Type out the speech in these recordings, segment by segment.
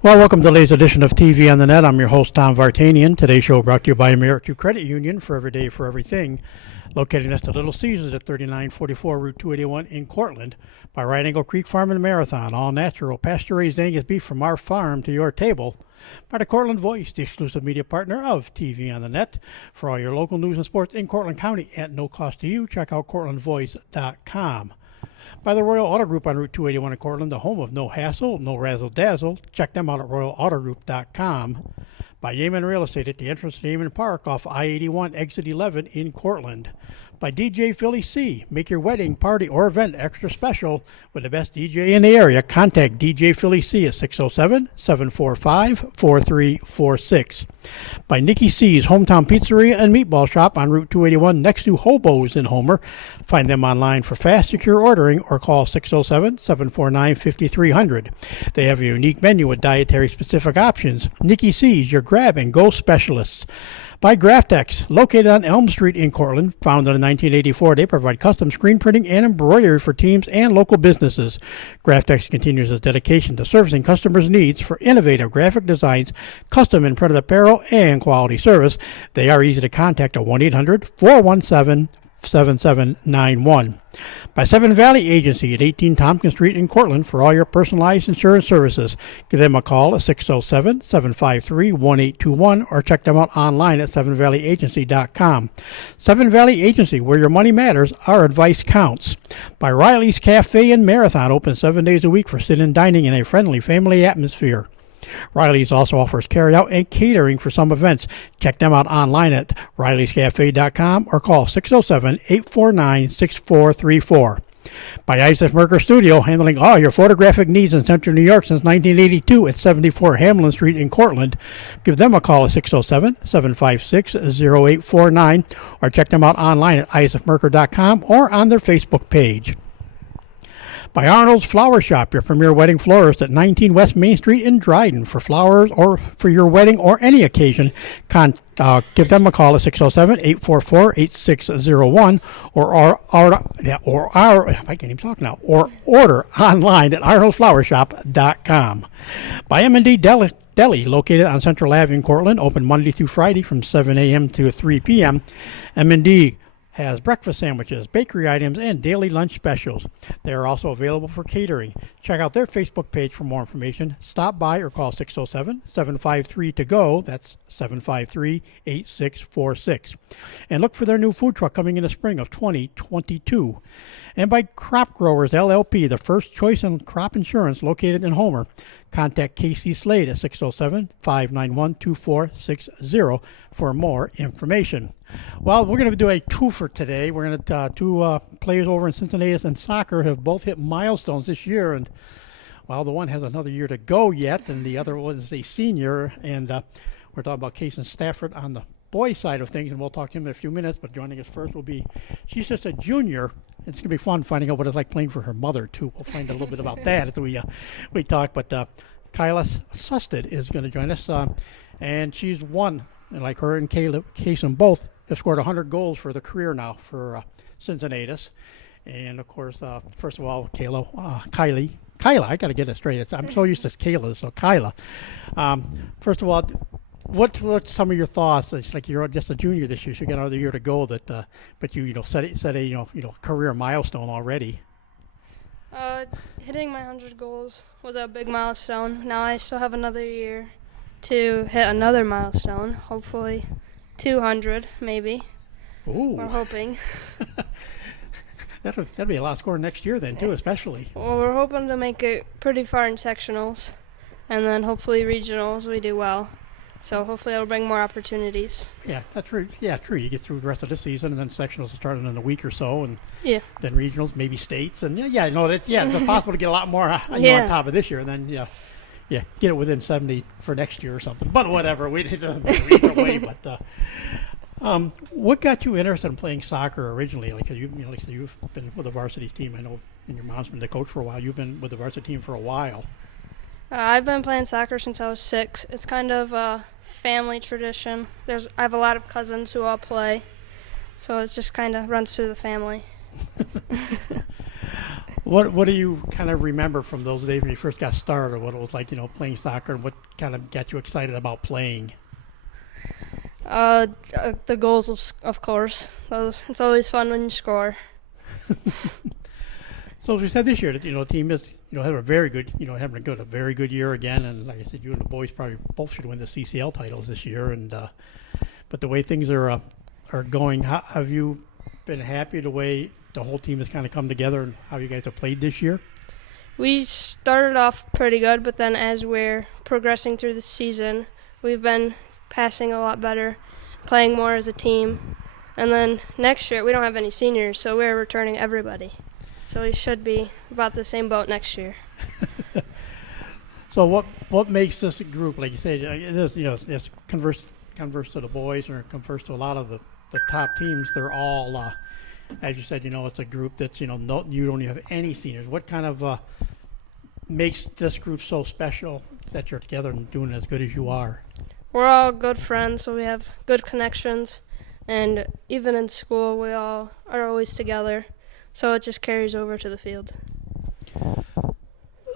Well, welcome to today's edition of TV on the Net. I'm your host, Tom Vartanian. Today's show brought to you by American Credit Union for every day, for everything. Located next to Little Caesars at 3944 Route 281 in Cortland. By Right Angle Creek Farm and Marathon. All natural, pasture-raised Angus beef from our farm to your table. By the Cortland Voice, the exclusive media partner of TV on the Net. For all your local news and sports in Cortland County at no cost to you, check out CortlandVoice.com. By the Royal Auto Group on Route 281 in Cortland, the home of no hassle, no razzle-dazzle. Check them out at RoyalAutoGroup.com. By Yeaman Real Estate at the entrance to Yeaman Park off I-81, exit 11 in Cortland. By DJ Philly C. Make your wedding, party, or event extra special with the best DJ in the area. Contact DJ Philly C at 607-745-4346. By Nikki C's Hometown Pizzeria and Meatball Shop on Route 281 next to Hobo's in Homer. Find them online for fast, secure ordering or call 607-749-5300. They have a unique menu with dietary-specific options. Nikki C's, your grab-and-go specialists. By Graftex, located on Elm Street in Cortland. Founded in 1984, they provide custom screen printing and embroidery for teams and local businesses. Graftex continues its dedication to servicing customers' needs for innovative graphic designs, custom and printed apparel, and quality service. They are easy to contact at 1-800-417-7791. By Seven Valley Agency at 18 Tompkins Street in Cortland for all your personalized insurance services. Give them a call at 607-753-1821 or check them out online at sevenvalleyagency.com. Seven Valley Agency, where your money matters, our advice counts. By Riley's Cafe and Marathon, open 7 days a week for sit-in dining in a friendly family atmosphere. Riley's also offers carry-out and catering for some events. Check them out online at rileyscafe.com or call 607-849-6434. By Isaac Merker Studio, handling all your photographic needs in Central New York since 1982 at 74 Hamlin Street in Cortland. Give them a call at 607-756-0849 or check them out online at isaacmerker.com or on their Facebook page. By Arnold's Flower Shop, your premier wedding florist at 19 West Main Street in Dryden. For flowers or for your wedding or any occasion, give them a call at 607-844-8601 or order online at arnoldsflowershop.com. By M&D Deli, located on Central Ave in Cortland, open Monday through Friday from 7 a.m. to 3 p.m. M&D has breakfast sandwiches, bakery items, and daily lunch specials. They are also available for catering. Check out their Facebook page for more information. Stop by or call 607-753-TO-GO. That's 753-8646. And look for their new food truck coming in the spring of 2022. And by Crop Growers LLP, the first choice in crop insurance located in Homer. Contact Casey Slade at 607-591-2460 for more information. Well, we're going to do a twofer today. We're going to two players over in Cincinnatus and soccer have both hit milestones this year, and well, the one has another year to go yet, and the other one is a senior. And we're talking about Cason Stafford on the boys' side of things, and we'll talk to him in a few minutes. But joining us first will be, she's just a junior. It's going to be fun finding out what it's like playing for her mother too. We'll find a little bit about that as we talk. But Kyla Sustad is going to join us, and she's won. And like her and Cason both have scored 100 goals for the career now for Cincinnatus. And, of course, first of all, Kyla, I got to get it straight. I'm so used to Kayla, so Kyla. First of all, what's some of your thoughts? It's like you're just a junior this year, so you got another year to go. But you set a career milestone already. Hitting my 100 goals was a big milestone. Now I still have another year to hit another milestone, hopefully 200 maybe. Ooh. We're hoping. That'd be a lot of scoring next year then too, especially. Well, we're hoping to make it pretty far in sectionals, and then hopefully regionals we do well. So hopefully it'll bring more opportunities. Yeah, that's true. Yeah, true. You get through the rest of the season, and then sectionals will start in a week or so, and then regionals, maybe states, and it's possible to get a lot more on top of this year, and then get it within 70 for next year or something. But whatever, it doesn't matter either way. But what got you interested in playing soccer originally? Like you've been with the varsity team. I know, and your mom's been the coach for a while. You've been with the varsity team for a while. I've been playing soccer since I was 6. It's kind of a family tradition. I have a lot of cousins who all play, so it just kind of runs through the family. What do you kind of remember from those days when you first got started? What it was like, playing soccer, and what kind of got you excited about playing? The goals, of course. It's always fun when you score. So as we said this year, the team is having a very good a very good year again, and like I said, you and the boys probably both should win the CCL titles this year. And but the way things are going, have you been happy the way the whole team has kind of come together and how you guys have played this year? We started off pretty good, but then as we're progressing through the season, we've been passing a lot better, playing more as a team. And then next year, we don't have any seniors, so we're returning everybody. So we should be about the same boat next year. So what makes this a group? Like you said, it is, it's converse to the boys or converse to a lot of the top teams. They're all, as you said, it's a group that's, you don't even have any seniors. What kind of makes this group so special that you're together and doing as good as you are? We're all good friends, so we have good connections. And even in school, we all are always together. So it just carries over to the field.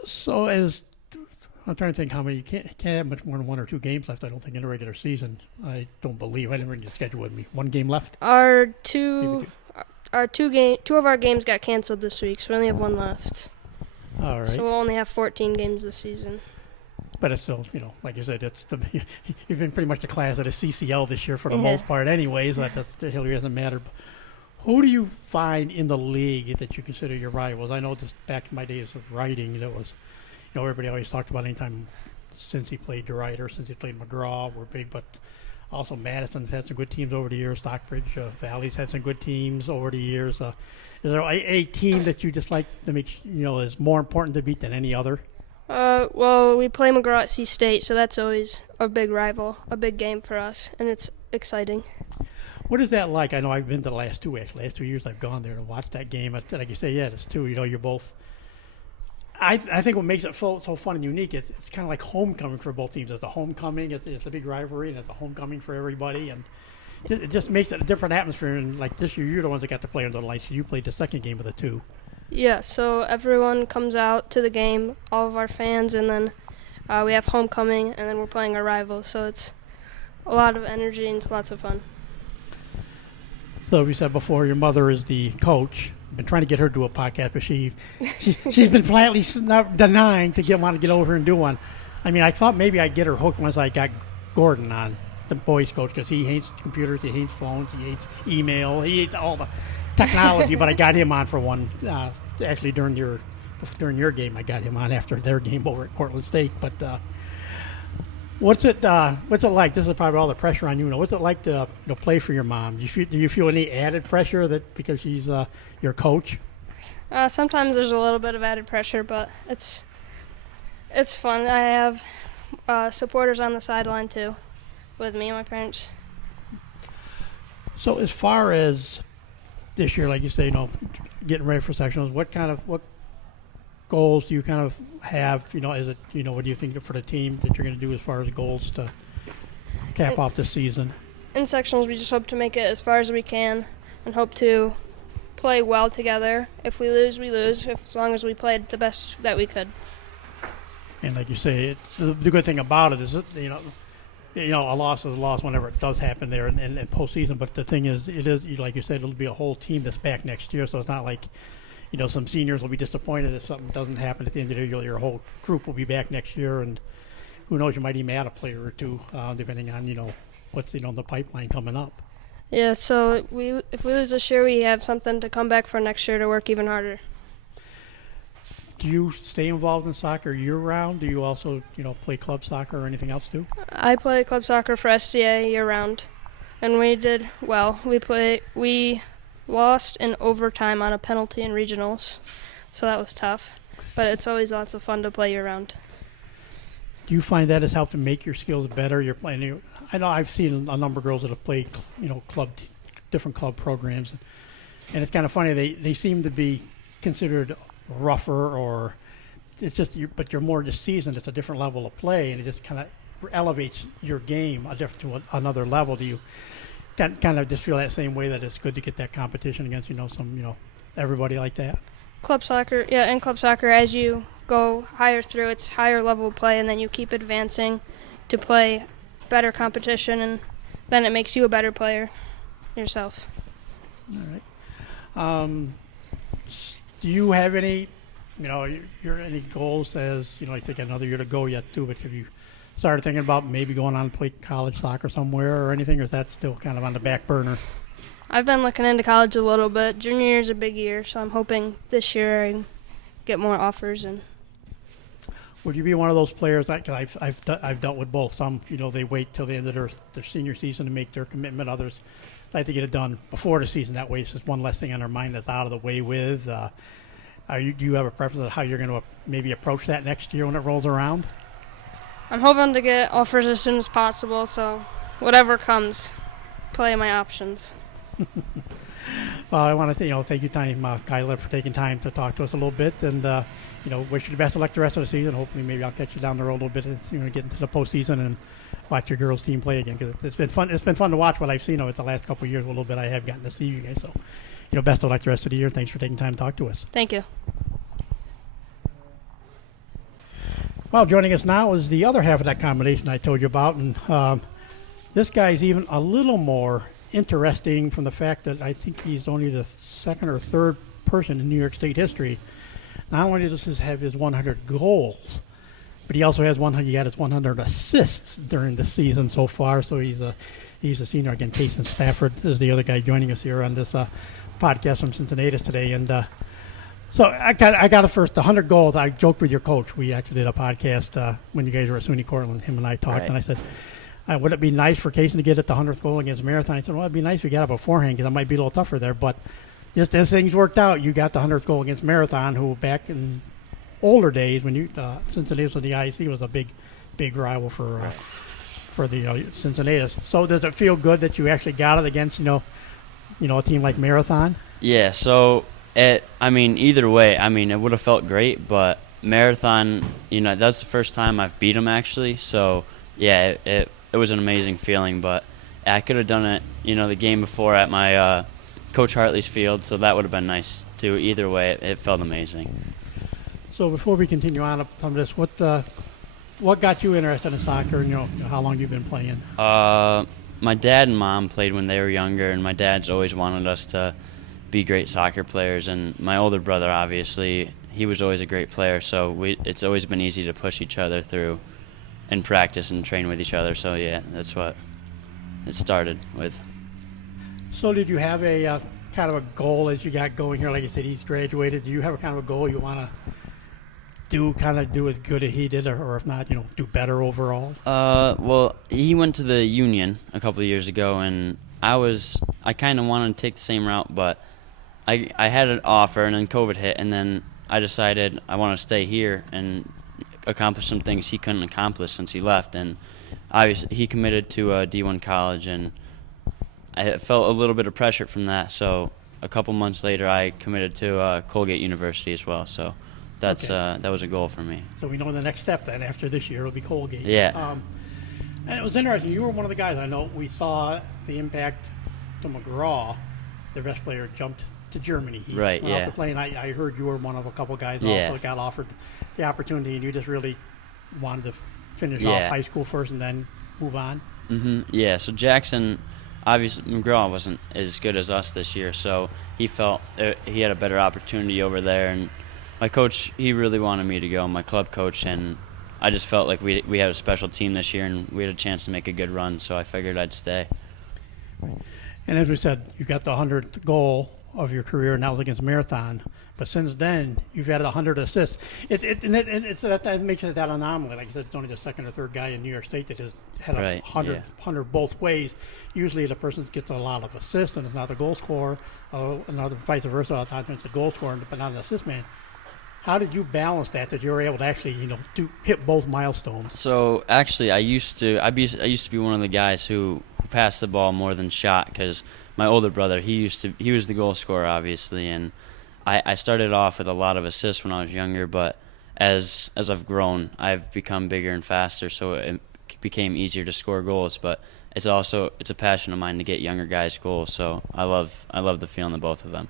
So I'm trying to think how many, you can't have much more than 1 or 2 games left, I don't think, in the regular season. I don't believe. I didn't bring the schedule with me. 1 game left? Two of our games got canceled this week, so we only have 1 left. All right. So we'll only have 14 games this season. But it's still, like you said, you've been pretty much the class of the CCL this year for the most part anyways. That really doesn't matter. But who do you find in the league that you consider your rivals? I know just back in my days of writing, that was, everybody always talked about anytime since he played DeRuyter, since he played McGraw, were big. But also Madison's had some good teams over the years. Stockbridge Valley's had some good teams over the years. Is there a team that you just like to make, is more important to beat than any other? Well, we play McGraw at C State, so that's always a big rival, a big game for us, and it's exciting. What is that like? I know I've been to the last 2 years I've gone there to watch that game. Like you say, yeah, it's 2. You're both. I think what makes it so fun and unique is it's kind of like homecoming for both teams. It's a homecoming. It's a big rivalry, and it's a homecoming for everybody, and it just makes it a different atmosphere. And like this year, you're the ones that got to play under the lights. So you played the second game of the 2. Yeah, so everyone comes out to the game, all of our fans, and then we have homecoming, and then we're playing our rivals. So it's a lot of energy and it's lots of fun. So we said before, your mother is the coach. I've been trying to get her to do a podcast, but she's been flatly denying to want to get over and do one. I mean, I thought maybe I'd get her hooked once I got Gordon on, the boys coach, because he hates computers, he hates phones, he hates email, he hates all the technology. But I got him on for one. Actually, during your game, I got him on after their game over at Cortland State. But what's it like? This is probably all the pressure on you. What's it like to play for your mom? Do you feel any added pressure that because she's your coach? Sometimes there's a little bit of added pressure, but it's fun. I have supporters on the sideline too, with me and my parents. So as far as this year, like you say, getting ready for sectionals, what goals do you kind of have? Is it what do you think for the team that you're going to do as far as goals to cap off the season? In sectionals, we just hope to make it as far as we can and hope to play well together. If we lose, we lose. As long as we played the best that we could. And like you say, the good thing about it is a loss is a loss whenever it does happen there in postseason. But the thing is, it is like you said, it'll be a whole team that's back next year. So it's not like some seniors will be disappointed if something doesn't happen at the end of the year. Your whole group will be back next year, and who knows, you might even add a player or two, depending on what's in the pipeline coming up. Yeah. So if we lose this year, we have something to come back for next year to work even harder. Do you stay involved in soccer year-round? Do you also, play club soccer or anything else too? I play club soccer for SDA year-round, and we did well. We lost in overtime on a penalty in regionals, so that was tough. But it's always lots of fun to play year-round. Do you find that has helped to make your skills better? You're playing. I know I've seen a number of girls that have played, different club programs, and it's kind of funny. They seem to be considered rougher, or it's just but you're more just seasoned. It's a different level of play, and it just kind of elevates your game to another level. Do you kind of just feel that same way, that it's good to get that competition against some everybody like that? Club soccer, yeah, in club soccer, as you go higher through, it's higher level play, and then you keep advancing to play better competition, and then it makes you a better player yourself. All right. Do you have any, any goals as, you think another year to go yet too, but have you started thinking about maybe going on to play college soccer somewhere or anything, or is that still kind of on the back burner? I've been looking into college a little bit. Junior year is a big year, so I'm hoping this year I get more offers. And would you be one of those players? I've dealt with both. Some, they wait till the end of their senior season to make their commitment. Others like to get it done before the season. That way, it's just one less thing on their mind that's out of the way with. Do you have a preference of how you're going to maybe approach that next year when it rolls around? I'm hoping to get offers as soon as possible, so whatever comes, play my options. Well, I want to thank you, Kyla, for taking time to talk to us a little bit, and wish you the best of luck the rest of the season. Hopefully, maybe I'll catch you down the road a little bit and get into the postseason and watch your girls' team play again, because it's been fun. It's been fun to watch what I've seen over the last couple of years. A little bit I have gotten to see you guys. So, best of luck the rest of the year. Thanks for taking time to talk to us. Thank you. Well, joining us now is the other half of that combination I told you about, and this guy's even a little more interesting from the fact that I think he's only the second or third person in New York State history. Not only does he have his 100 goals, but he also has he got his 100 assists during the season so far. So he's a senior. Again, Cason Stafford is the other guy joining us here on this podcast from Cincinnatus today. And so I got the first 100 goals. I joked with your coach. We actually did a podcast when you guys were at SUNY Cortland. Him and I talked, right. And I said, would it be nice for Cason to get at the 100th goal against Marathon? He said, well, it'd be nice if we got it beforehand, because it might be a little tougher there. But just as things worked out, you got the 100th goal against Marathon, who back in older days when Cincinnatus with the IEC was a big rival for the Cincinnatus. So does it feel good that you actually got it against a team like Marathon? Yeah. So either way, it would have felt great, but Marathon, that's the first time I've beat them actually. So yeah, it was an amazing feeling, but I could have done it, the game before at my Coach Hartley's field, so that would have been nice too. Either way, it felt amazing. So before we continue on up some of this, what got you interested in soccer, and how long you've been playing? My dad and mom played when they were younger, and my dad's always wanted us to be great soccer players, and my older brother, obviously, he was always a great player, so it's always been easy to push each other through and practice and train with each other. So yeah, that's what it started with. So did you have a kind of a goal as you got going here? Like you said, he's graduated. Do you have a kind of a goal you want to do as good as he did, or if not, do better overall? Well, he went to the Union a couple of years ago, and I kind of wanted to take the same route, but I had an offer, and then COVID hit, and then I decided I want to stay here and accomplish some things he couldn't accomplish since he left. And obviously he committed to a D1 college, and I felt a little bit of pressure from that. So a couple months later, I committed to Colgate University as well. So that was a goal for me. So we know the next step then after this year will be Colgate. Yeah. And it was interesting. You were one of the guys I know. We saw the impact to McGraw. The best player jumped to Germany. He went off to play, and I heard you were one of a couple guys also that got offered the opportunity, and you just really wanted to finish off high school first and then move on. Mm-hmm. Yeah. So Jackson, obviously McGraw wasn't as good as us this year, so he felt he had a better opportunity over there. And my coach, he really wanted me to go, my club coach, and I just felt like we had a special team this year, and we had a chance to make a good run, so I figured I'd stay. And as we said, you got the 100th goal of your career, and that was against Marathon. But since then, you've added 100 assists. That makes it that anomaly. Like you said, it's only the second or third guy in New York State that has had 100 both ways. Usually the person gets a lot of assists, and it's not the goal scorer. Another vice versa, a lot of times it's a goal scorer, but not an assist man. How did you balance that you were able to actually, to hit both milestones? So actually, I used to be one of the guys who passed the ball more than shot, because my older brother, he was the goal scorer, obviously, and I started off with a lot of assists when I was younger, but as I've grown, I've become bigger and faster, so it became easier to score goals. But it's a passion of mine to get younger guys goals, so I love the feeling of both of them.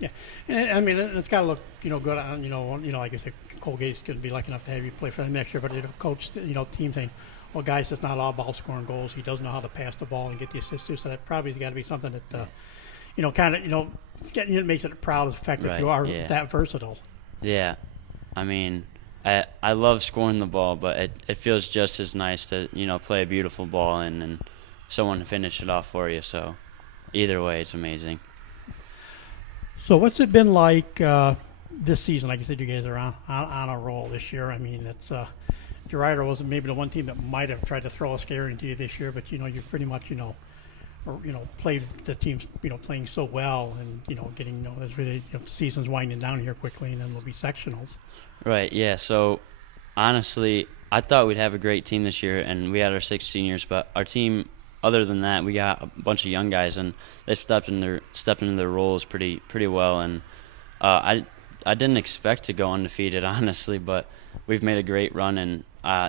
Yeah, and I mean it's got to look good on like I said, Colgate's going to be lucky enough to have you play for them next year. But coach team saying, well, guys, it's not all about scoring goals. He does know how to pass the ball and get the assists too. So that probably has got to be something that it makes it proud of the fact that you are that versatile. Yeah, I mean, I love scoring the ball, but it feels just as nice to play a beautiful ball and someone to finish it off for you. So either way, it's amazing. So what's it been like this season? Like you said, you guys are on a roll this year. I mean, it's Gerardo wasn't maybe the one team that might have tried to throw a scare into you this year, but you pretty much played the teams playing so well and getting as really the season's winding down here quickly, and then there'll be sectionals. Right. Yeah. So honestly, I thought we'd have a great team this year, and we had our 6 seniors, but our team. Other than that, we got a bunch of young guys, and they've stepped into their roles pretty well. And I didn't expect to go undefeated, honestly, but we've made a great run, and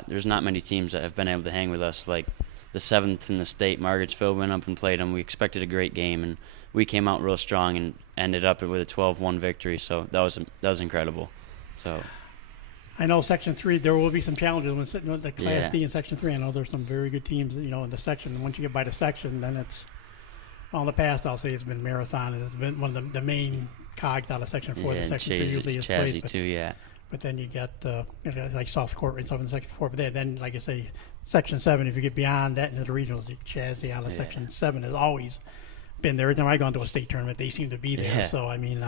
there's not many teams that have been able to hang with us. Like the 7th in the state, Margarettsville went up and played them. We expected a great game, and we came out real strong and ended up with a 12-1 victory. So that was incredible. So. I know Section 3, there will be some challenges when sitting with the Class D in Section 3. I know there's some very good teams, in the section. And once you get by the section, then it's, well, in the past, I'll say it's been Marathon. It's been one of the main cogs out of Section 4. The Section 3 usually is played. Too, yeah. But then you get, like South Court and stuff in Section 4. But then, like I say, Section 7, if you get beyond that into the regionals, Chazzy out of Section 7 has always been there. Every time I go into a state tournament, they seem to be there. Yeah. So, I mean,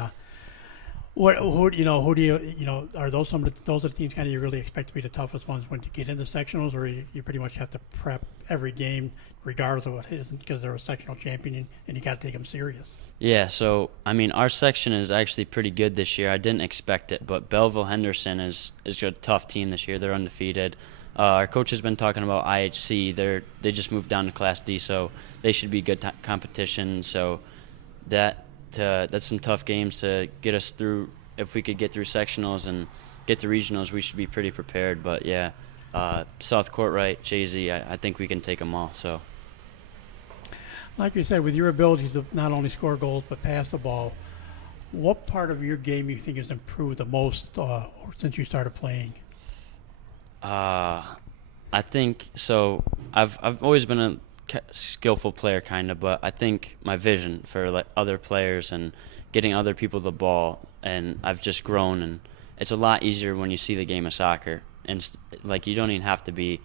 who do you are those those are the teams kind of you really expect to be the toughest ones when you get into sectionals, or you pretty much have to prep every game regardless of what it is because they're a sectional champion and you got to take them serious? Yeah, so I mean our section is actually pretty good this year. I didn't expect it, but Belleville Henderson is a tough team this year. They're undefeated. Our coach has been talking about IHC. They just moved down to Class D, so they should be good competition. So that's some tough games to get us through. If we could get through sectionals and get to regionals, we should be pretty prepared. But yeah, South Courtright, Chazy, I think we can take them all. So, like you said, with your ability to not only score goals but pass the ball, what part of your game you think has improved the most since you started playing? I think so. I've always been a skillful player kind of, but I think my vision for like other players and getting other people the ball, and I've just grown, and it's a lot easier when you see the game of soccer, and like you don't even have to be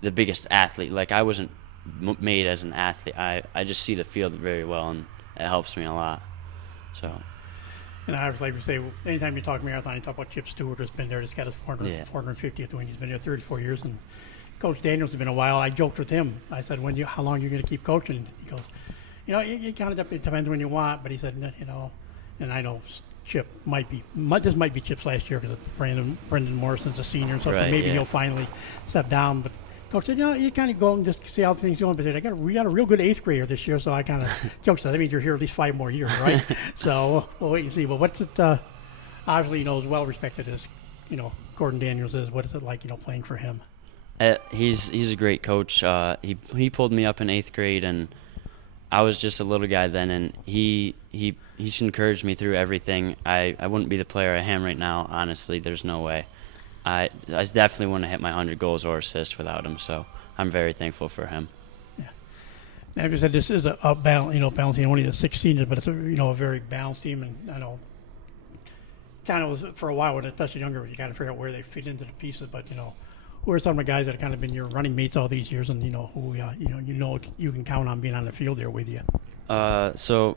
the biggest athlete. Like I wasn't made as an athlete. I just see the field very well, and it helps me a lot. So. And I always like to say, anytime you talk marathon, you talk about Chip Stewart, who's been there, just got his 450th win. He's been there 34 years, and Coach Daniels has been a while. I joked with him. I said, how long are you going to keep coaching? He goes, it kind of depends when you want. But he said, and I know Chip might be Chip's last year because Brendan Morrison's a senior and stuff. Right, so maybe he'll finally step down. But Coach said, you kind of go and just see how things going. But we got a real good 8th grader this year, so I kind of joked. So that means you're here at least 5 more years, right? So we'll wait and see. But what's it? Obviously, as well respected as Gordon Daniels is. What is it like, playing for him? He's a great coach. He pulled me up in 8th grade, and I was just a little guy then, and he encouraged me through everything. I wouldn't be the player I am right now. Honestly, there's no way. I definitely wouldn't have hit my 100 goals or assists without him. So I'm very thankful for him. Yeah. Now, like I said, this is a balancing only the 6 seniors, but it's a very balanced team, and I know. Kind of was for a while, especially younger, you got to figure out where they fit into the pieces, but who are some of the guys that have kind of been your running mates all these years, and who you can count on being on the field there with you? So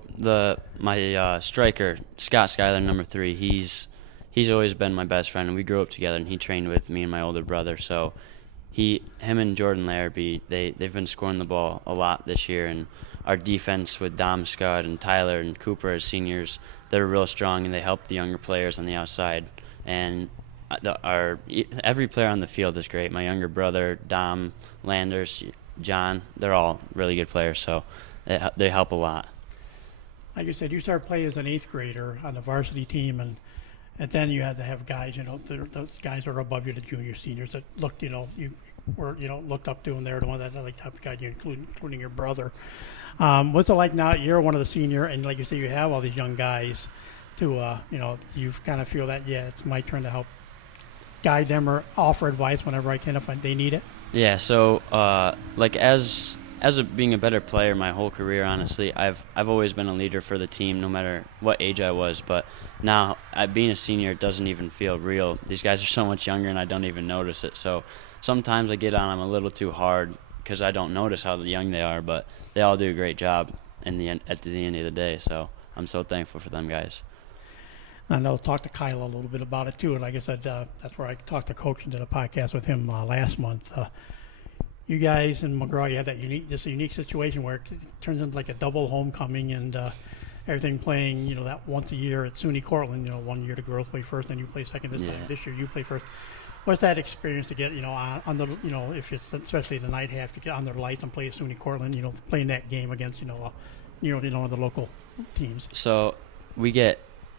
my striker, Scott Schuyler, number 3, he's always been my best friend, and we grew up together, and he trained with me and my older brother. So him and Jordan Larrabee, they've been scoring the ball a lot this year, and our defense with Dom Scott and Tyler and Cooper as seniors, they're real strong, and they help the younger players on the outside. And every player on the field is great. My younger brother, Dom, Landers, John, they're all really good players, so they help a lot. Like you said, you started playing as an 8th grader on the varsity team, and then you had to have guys, those guys are above you, the junior seniors that looked, you were, looked up to, and they're the ones that like top guy, including your brother. What's it like now? You're one of the senior, and like you say, you have all these young guys to you kind of feel that it's my turn to help guide them or offer advice whenever I can if they need it? Yeah. So like as being a better player my whole career, honestly, I've always been a leader for the team, no matter what age I was. But now, being a senior, it doesn't even feel real. These guys are so much younger, and I don't even notice it. So sometimes I get on them a little too hard because I don't notice how young they are. But they all do a great job at the end of the day. So I'm so thankful for them guys. And I'll talk to Kyla a little bit about it too. And like I said, that's where I talked to Coach and did a podcast with him last month. You guys in McGraw, you have that unique situation where it turns into like a double homecoming and everything playing, that once a year at SUNY Cortland. 1 year the girls play first, and you play second this time. This year you play first. What's that experience to get, on the, if it's especially the night half to get on their lights and play at SUNY Cortland, playing that game against, the local teams. So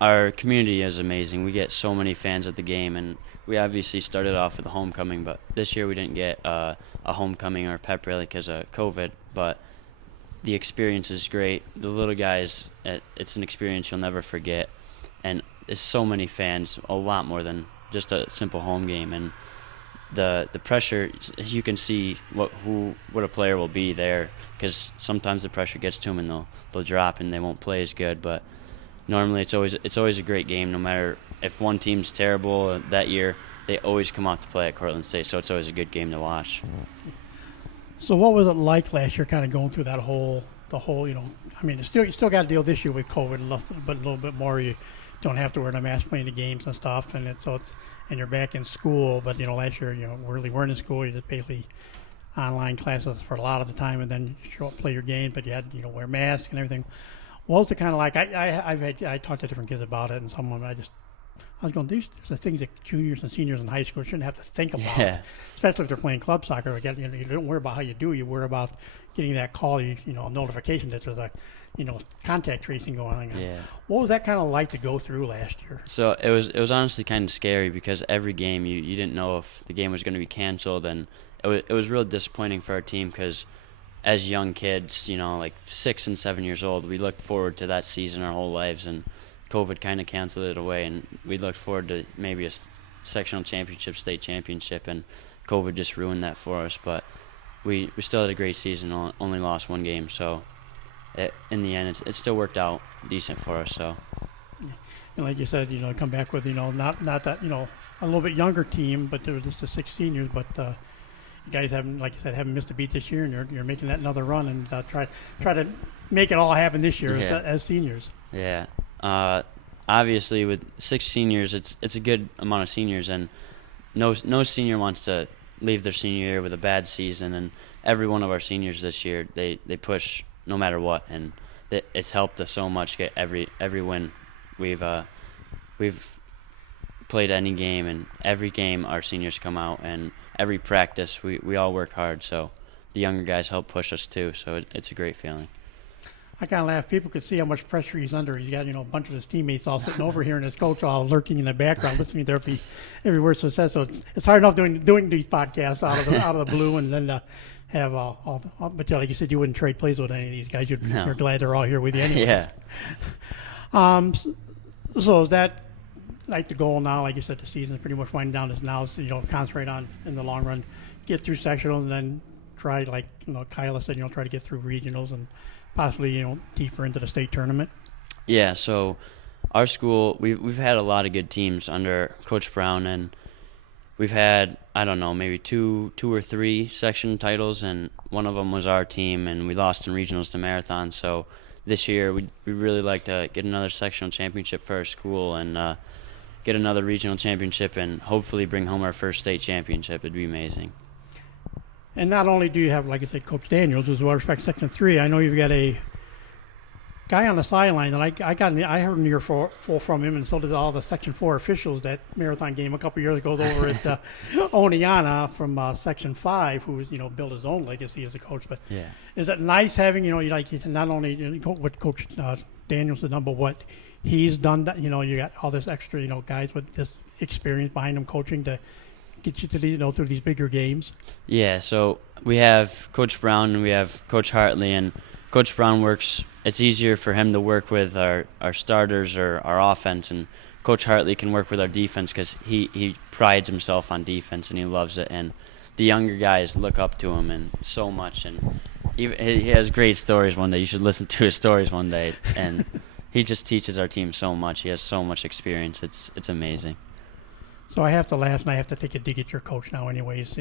our community is amazing. We get so many fans at the game, and we obviously started off with a homecoming, but this year we didn't get a homecoming or a pep rally because of COVID. But the experience is great. The little guys, it's an experience you'll never forget, and there's so many fans, a lot more than just a simple home game. And the pressure, you can see what a player will be there, because sometimes the pressure gets to them and they'll drop and they won't play as good. But normally it's always a great game, no matter if one team's terrible that year. They always come out to play at Cortland State, so it's always a good game to watch. So what was it like last year, kind of going through the whole, you still got to deal this year with COVID, but a little bit more. You don't have to wear the mask playing the games and stuff, and and you're back in school. But last year, we really weren't in school. You just basically online classes for a lot of the time, and then you show up, play your game, but you had wear masks and everything. What was it kind of like? I talked to different kids about it, and some of them I was going, these are the things that juniors and seniors in high school shouldn't have to think about, especially if they're playing club soccer. Again, you don't worry about how you do. You worry about getting that call, notification that there's a, contact tracing going on. Yeah. What was that kind of like to go through last year? So it was honestly kind of scary, because every game you didn't know if the game was going to be canceled, and it was real disappointing for our team, because as young kids, like 6 and 7 years old, we looked forward to that season our whole lives, and COVID kind of canceled it away, and we looked forward to maybe a sectional championship, state championship, and COVID just ruined that for us. But we still had a great season, only lost one game, so in the end it still worked out decent for us. So, and like you said, come back with not that a little bit younger team, but there was just the 6 seniors, but you guys haven't, like you said, haven't missed a beat this year, and you're making that another run, and try to make it all happen this year as seniors. Yeah. Obviously, with 6 seniors, it's a good amount of seniors, and no senior wants to leave their senior year with a bad season. And every one of our seniors this year, they push no matter what, and it's helped us so much get every win. We've played any game, and every game our seniors come out, and every practice we all work hard. So the younger guys help push us too. So it's a great feeling. I kind of laugh. People could see how much pressure he's under. He's got, a bunch of his teammates all sitting over here, and his coach all lurking in the background, listening to every word so it says. So it's hard enough doing these podcasts out of the blue, and then have but like you said, you wouldn't trade plays with any of these guys. You're glad they're all here with you anyways. Yeah. So is that like the goal now? Like you said, the season's pretty much winding down. Is now, so, concentrate on, in the long run, get through sectionals, and then try, like Kyla said, try to get through regionals and possibly, deeper into the state tournament. Yeah, so our school, we've had a lot of good teams under Coach Brown, and we've had, I don't know, maybe two or three section titles, and one of them was our team, and we lost in regionals to Marathon. So this year we really like to get another sectional championship for our school, and get another regional championship, and hopefully bring home our first state championship. It'd be amazing. And not only do you have, like I said, Coach Daniels, who's well respected Section 3, I know you've got a guy on the sideline that I heard an earful from him, and so did all the Section 4 officials. That Marathon game a couple of years ago over at Oneonta from Section 5, who's built his own legacy as a coach. But Yeah. Is it nice having not only what Coach Daniels has done, but what he's done? That you got all this extra guys with this experience behind them coaching to get you to through these bigger games. Yeah, so we have Coach Brown and we have Coach Hartley, and Coach Brown works it's easier for him to work with our starters or our offense, and Coach Hartley can work with our defense because he prides himself on defense and he loves it. And the younger guys look up to him and so much. And he has great stories one day. You should listen to his stories one day. And he just teaches our team so much. He has so much experience. It's amazing. So I have to laugh, and I have to take a dig at your coach now anyways.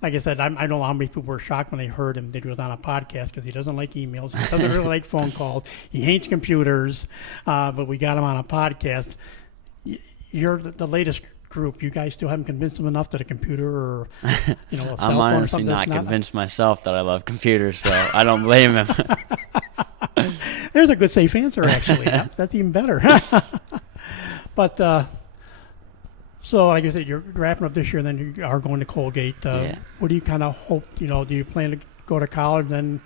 Like I said, I don't know how many people were shocked when they heard him that he was on a podcast because he doesn't like emails. He doesn't really like phone calls. He hates computers, but we got him on a podcast. You're the latest group. You guys still haven't convinced him enough that a computer or a cell phone or I'm honestly something not convinced myself that I love computers, so I don't blame him. There's a good safe answer, actually. That's even better. But so, like I said, you're wrapping up this year, and then you are going to Colgate. Yeah. What do you kind of hope? Do you plan to go to college, then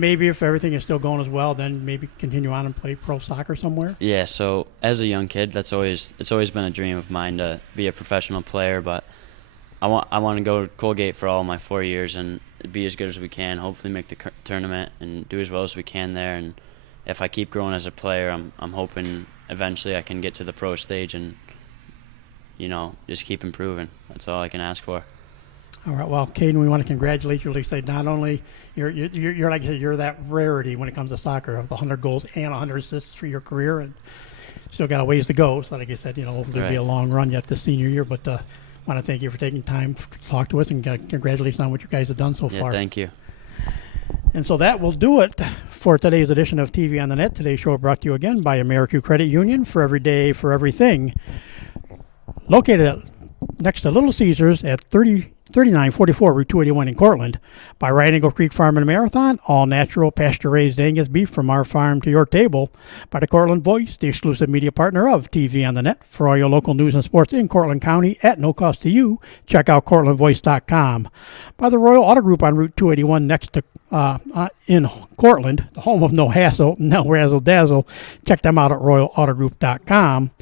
maybe if everything is still going as well, then maybe continue on and play pro soccer somewhere? Yeah. So as a young kid, it's always been a dream of mine to be a professional player. But I want to go to Colgate for all my 4 years and be as good as we can. Hopefully, make the tournament and do as well as we can there. And if I keep growing as a player, I'm hoping eventually I can get to the pro stage and just keep improving. That's all I can ask for. All right. Well, Caden, we want to congratulate you. Like I say, not only you're like I said, you're that rarity when it comes to soccer of the 100 goals and 100 assists for your career, and still got a ways to go. So, like I said, hopefully it'll be a long run yet this senior year. But want to thank you for taking time to talk to us, and congratulations on what you guys have done so far. Yeah, thank you. And so that will do it for today's edition of TV on the Net. Today's show brought to you again by AmeriCorps Credit Union, for every day, for everything. Located next to Little Caesars at 3944 Route 281 in Cortland. By Right Angle Creek Farm and Marathon, all natural pasture-raised Angus beef from our farm to your table. By the Cortland Voice, the exclusive media partner of TV on the Net. For all your local news and sports in Cortland County at no cost to you, check out CortlandVoice.com. By the Royal Auto Group on Route 281 next to in Cortland, the home of no hassle, no razzle-dazzle. Check them out at RoyalAutoGroup.com.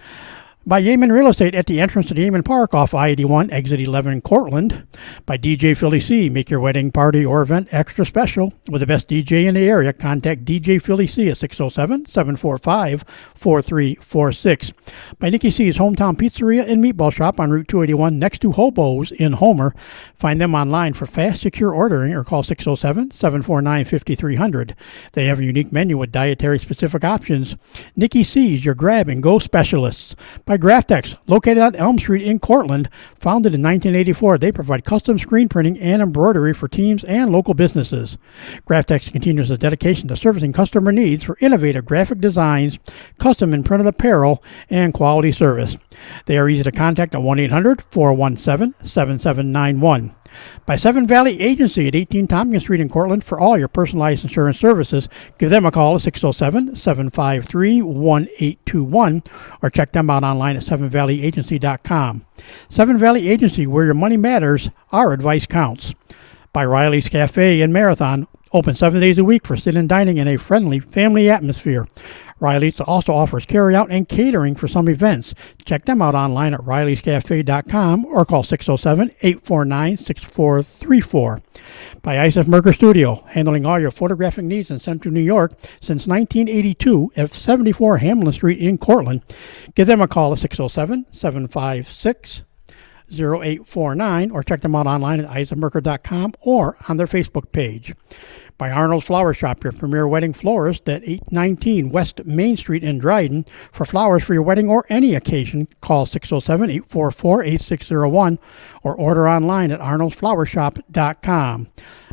By Yeaman Real Estate at the entrance to the Yeaman Park off I-81, exit 11 in Cortland. By DJ Philly C. Make your wedding, party, or event extra special. With the best DJ in the area, contact DJ Philly C at 607-745-4346. By Nikki C's Hometown Pizzeria and Meatball Shop on Route 281 next to Hobo's in Homer. Find them online for fast, secure ordering or call 607-749-5300. They have a unique menu with dietary-specific options. Nikki C's, your grab-and-go specialists. By Graftex, located on Elm Street in Cortland. Founded in 1984, they provide custom screen printing and embroidery for teams and local businesses. Graftex continues its dedication to servicing customer needs for innovative graphic designs, custom and printed apparel, and quality service. They are easy to contact at 1-800-417-7791. By Seven Valley Agency at 18 Tompkins Street in Cortland for all your personalized insurance services. Give them a call at 607-753-1821 or check them out online at sevenvalleyagency.com. Seven Valley Agency, where your money matters, our advice counts. By Riley's Cafe and Marathon, open 7 days a week for sit-in dining in a friendly family atmosphere. Riley's also offers carry-out and catering for some events. Check them out online at rileyscafe.com or call 607-849-6434. By Isaac Merker Studio, handling all your photographic needs in Central New York since 1982 at 74 Hamlin Street in Cortland. Give them a call at 607-756-0849 or check them out online at isaacmerker.com or on their Facebook page. By Arnold's Flower Shop, your premier wedding florist at 819 West Main Street in Dryden. For flowers for your wedding or any occasion, call 607-844-8601 or order online at arnoldsflowershop.com.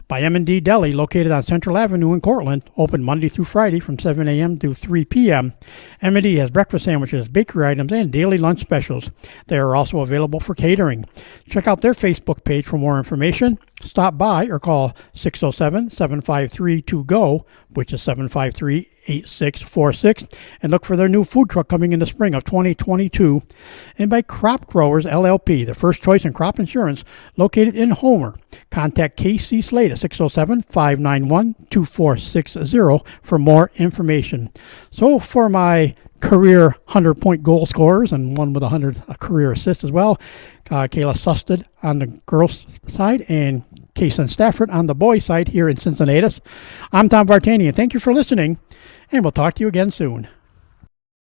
By M&D Deli, located on Central Avenue in Cortland, open Monday through Friday from 7 a.m. to 3 p.m. M&D has breakfast sandwiches, bakery items, and daily lunch specials. They are also available for catering. Check out their Facebook page for more information. Stop by or call 607-753-2GO, which is 753-8646, and look for their new food truck coming in the spring of 2022. And by Crop Growers LLP, the first choice in crop insurance, located in Homer. Contact KC Slade at 607-591-2460 for more information. So for my career 100-point goal scorers and one with 100 career assists as well, Kyla Sustad on the girls' side and Cason Stafford on the boys' side here in Cincinnatus. I'm Tom Vartanian. Thank you for listening, and we'll talk to you again soon.